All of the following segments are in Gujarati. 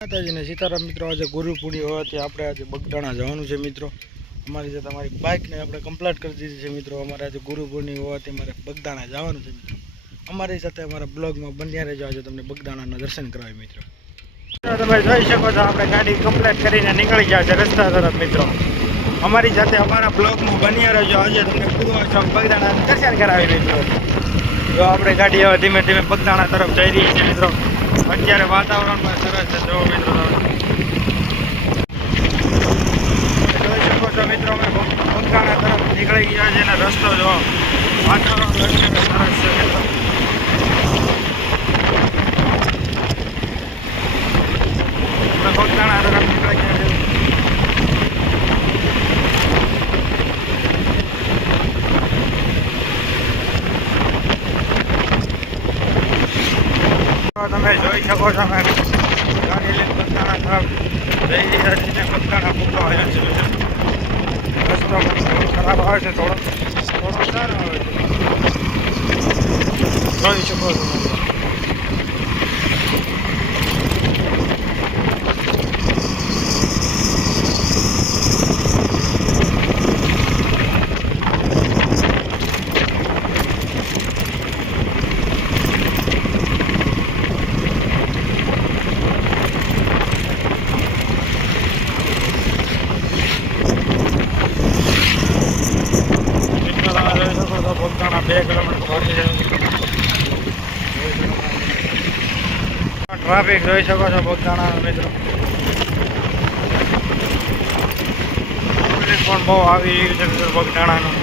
માતાજીને સીતારામ મિત્રો, આજે ગુરુ પૂરી હોવાથી આપણે આજે બગદાણા જવાનું છે મિત્રો. અમારી સાથે તમારી બાઇકને આપણે કમ્પ્લીટ કરી દીધી છે મિત્રો. અમારે આજે ગુરુ પૂર્ણિ હોવાથી અમારે બગદાણા જવાનું છે મિત્રો. અમારી સાથે અમારા બ્લોગમાં બન્યા રહેજો. આજે તમને બગદાણાના દર્શન કરાવી મિત્રો. તમે જોઈ શકો છો, આપણે ગાડી કમ્પ્લીટ કરીને નીકળી ગયા છે રસ્તા તરફ મિત્રો. અમારી સાથે અમારા બ્લોગમાં બન્યા રહેજો. આજે તમને ગુરુ ચોક બગદાણા દર્શન કરાવી મિત્રો. જો આપણે ગાડી હવે ધીમે ધીમે બગદાણા તરફ જઈ રહી છે મિત્રો. અત્યારે વાતાવરણ પણ સરસ છે. જો મિત્રો જોઈ શકો છો મિત્રો, અમે બગદાણા તરફ નીકળી ગયા છે અને રસ્તો જો વાતાવરણ સરસ છે મિત્રો આપણે બગદાણા તરફ નીકળી ગયા છે તો તમે જોઈ શકો છો અમે ગાડી લઈને બગદાણા તરફ જઈ રહ્યા છીએ ને બગદાણા પૂરવા આવ્યા છે રસ્તો પણ થોડો ખરાબ આવે છે થોડો થોડો સારો આવે છે જોઈ શકો છો મિત્રો તમે જોઈ શકો છો બગદાણા બે કિલોમીટર પહોંચી જાય ટ્રાફિક જોઈ શકો છો પોતાના મિત્રો. પબ્લિક પણ બહુ આવી રહ્યું છે મિત્રો બગદાણાનું.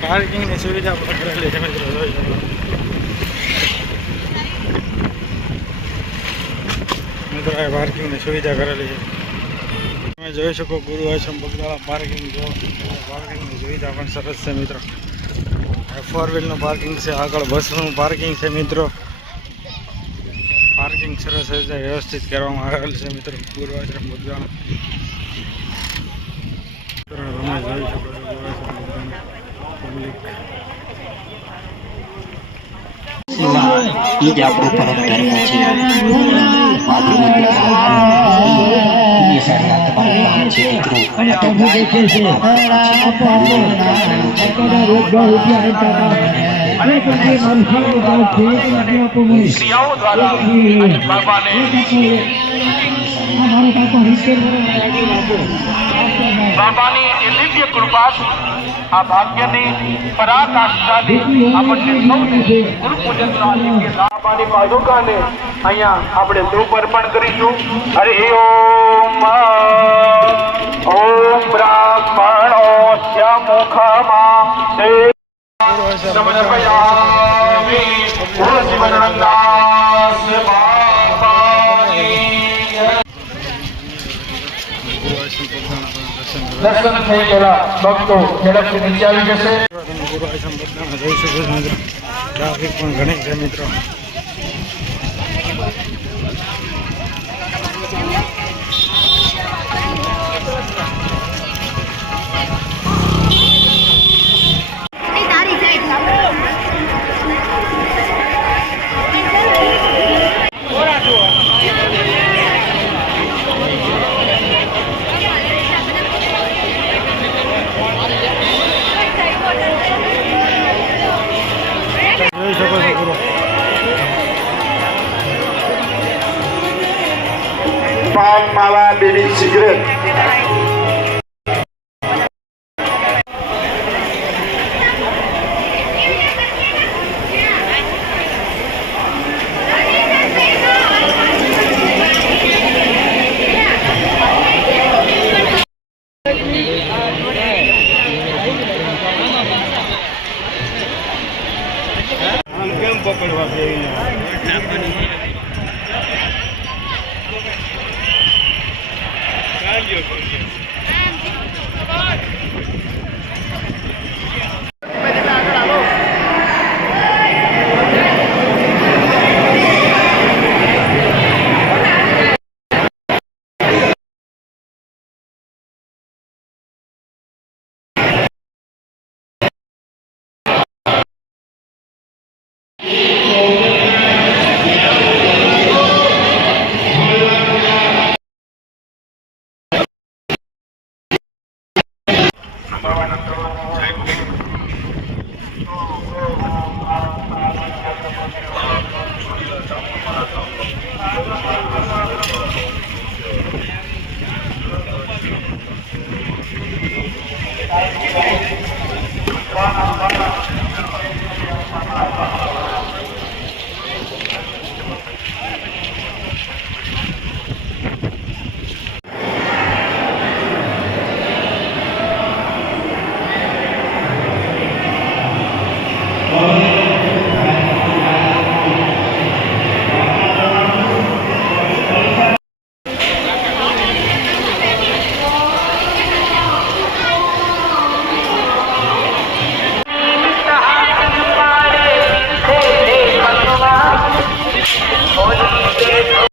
પાર્કિંગની સુવિધા પણ કરેલી છે મિત્રો, જોઈ શકો મિત્રો પાર્કિંગની સુવિધા કરેલી છે. તમે જોઈ શકો ગુરુ આશ્રમ બગદાળા પાર્કિંગ જો પાર્કિંગની સુવિધા પણ સરસ છે મિત્રો. ફોર વ્હીલનું પાર્કિંગ છે, આગળ બસનું પાર્કિંગ છે મિત્રો. પાર્કિંગ સરસ રીતે વ્યવસ્થિત કરવામાં આવેલ છે મિત્રો, ગુરુ આશ્રમ બગદાળા તમે જોઈ શકો છો પબ્લિક એ જ આપણો આ તો ગાય ક્રિયાઓ દ્વારા બાબાને બાબાની એ દિવ્ય કૃપાથી આ ભાગ્યની પરાકાષ્ઠાથી આપણને સૌને ગુરુ અહીંયા આપણે ધૂપ અર્પણ કરીશું. હરે ઓમ ઓમ બ્રાહ્મણોસ્ય મુખમાં સમર્પયામિ બગદાણા દર્શન થઈ ગયેલા. ભક્તો ઝડપથી નીચે આવી જશે. ગુરુ આશ્રમ બગદાણા જોઈ શકો છો ટ્રાફિક પણ ઘણી છે મિત્રો. pan Malah bibi Sigret. Thank you.